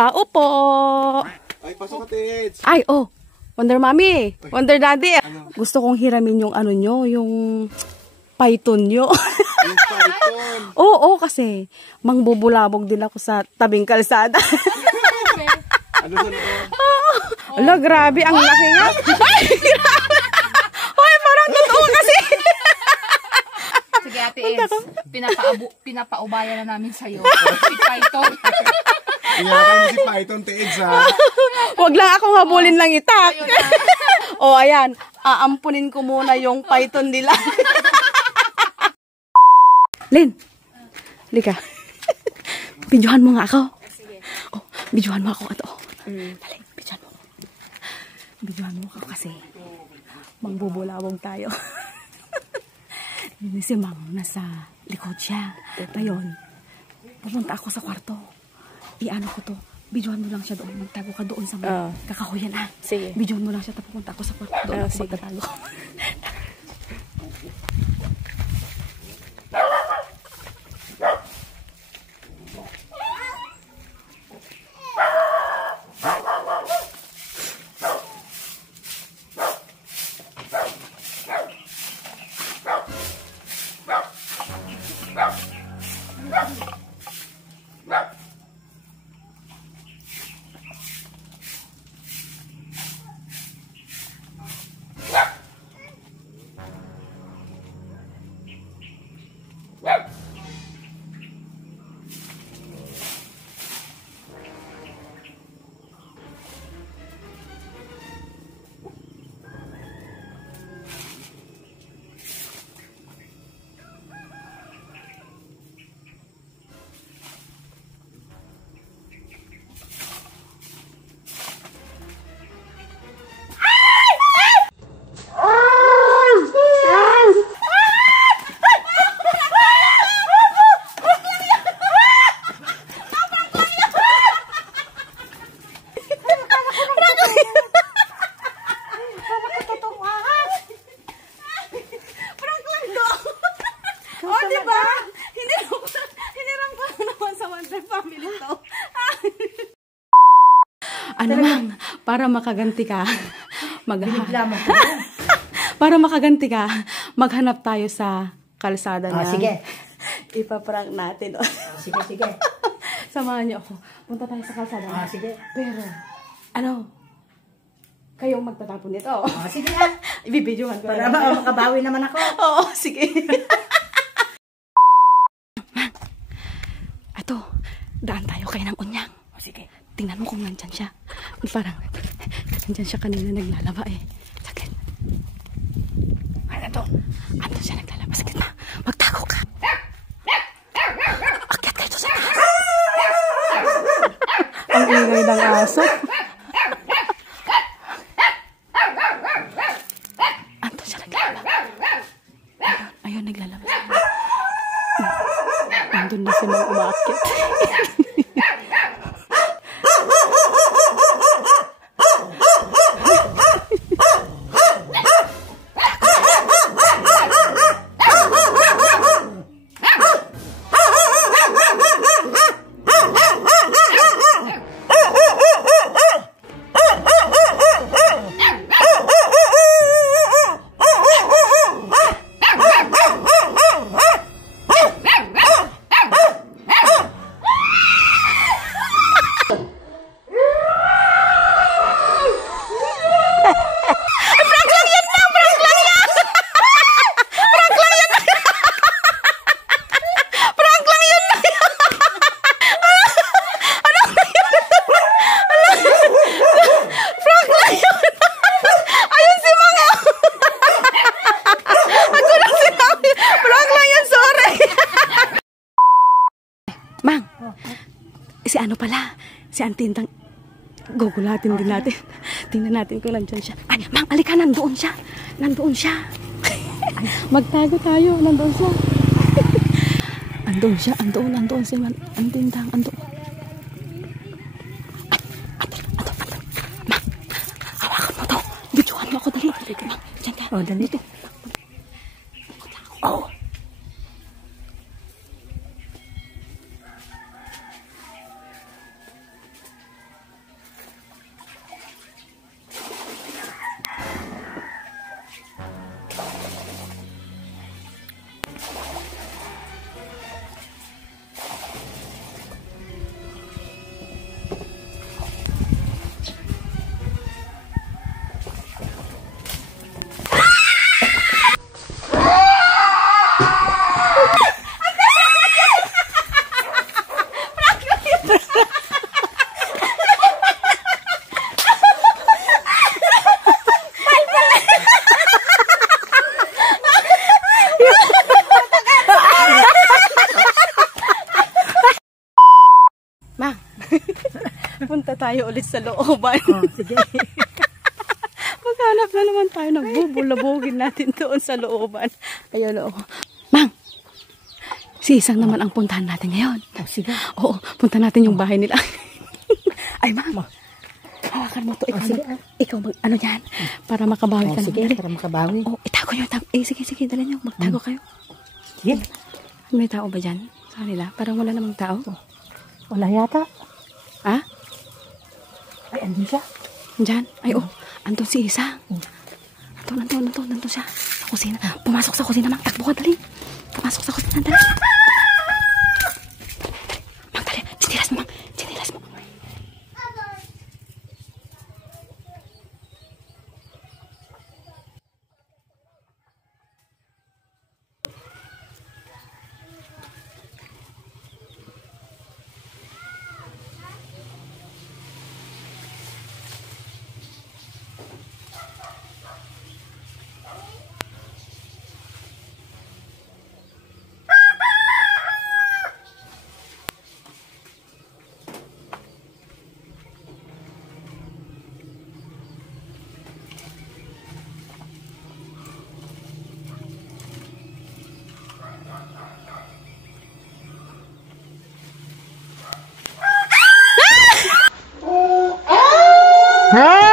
Tao po. Ay, pasok ka, Tits. Ay, oh. Wonder Mommy. Wonder Daddy. Gusto kong hiramin yung ano nyo, yung python nyo. Yung python. Oo, kasi mangbubulabog din ako sa tabing kalsada. Ano sa loob? Ala, grabe. Ang laki nga. Ay, grabe. Hoy, parang totoo kasi. Sige, Ate Eds. Pinapaubayan na namin sa'yo. Si python. Iyakan mo si python, Tits, ha? Huwag lang akong habulin lang itak. O, ayan. Aampunin ko muna yung python nila. Lin, lika. Bidyohan mo nga ako. Oh, bidyohan mo ako. Ito. Dali, bidyohan mo. Bidyohan mo ako kasi mangbubulawag tayo. Yun si Mang, nasa likod siya. Ngayon, pupunta ako sa kwarto. Iano ko to. Bidyohan mo lang siya doon. Magtago ka doon sa mga kakahuyan, ha? Sige. Bidyohan mo lang siya, tapos pupunta ako sa kwarto. Doon ako magtatago. Ano lang, para makaganti ka, para makaganti ka, maghanap tayo sa kalsada na. Sige. Ipaprank natin. Sige, sige. Samahan niyo ako. Punta tayo sa kalsada. Sige. Pero, ano, kayong magtatapon nito. Sige nga. Ibibidyohan ko. Para makabawi naman ako. Oo, sige. Ato, daan tayo kay ng unyang. Sige. Tingnan mo kung nandyan siya. Parang, nandyan siya kanina naglalaba eh. Saglit. Ano to? Andun siya naglalaba. Saglit na. Magtago ka. Akyat kayo sa taas. Ang ingay ng aso. Andun siya naglalaba. Ayun, naglalaba. Andun na silang umaakyat. Mang, si ano pala, si Antintang, gugulatin din natin. Tingnan natin kung nandyan siya. Ay, Mang, alika, nandoon siya. Nandoon siya. Magtago tayo, nandoon siya. Andoon siya, andoon si Antintang, andoon. Ay, andoon. Mang, hawakan mo to. Bidyohan mo ako, dali. Mang, dyan ka. Oh, dali. Dito. Oh. tayo ulit sa looban. Oh, sige. Maghanap na naman tayo ng bubulabugin natin doon sa looban. Ayun, oo. Mang, si Isang naman ang puntahan natin ngayon. Oh, sige. Oo, punta natin yung bahay nila. Ay, Mang. Hawakan mo to. Ikaw, sige, ikaw ano yan? Para makabawi ka Sige, naman. para makabawi. Oh, itago nyo. Sige, dala nyo. Magtago kayo. Sige. May tao ba dyan? Sa kanila? Parang wala namang tao. Wala yata. Ha? Ay, andun siya. Diyan? Ay, oh. Andun si Isang. Andun siya. Sa kusina. Pumasok sa kusina, Mang. Takbo ka, dali. Pumasok sa kusina, dali. Mang, dali. Chinilas mo, Mang. Chinilas mo. Ha?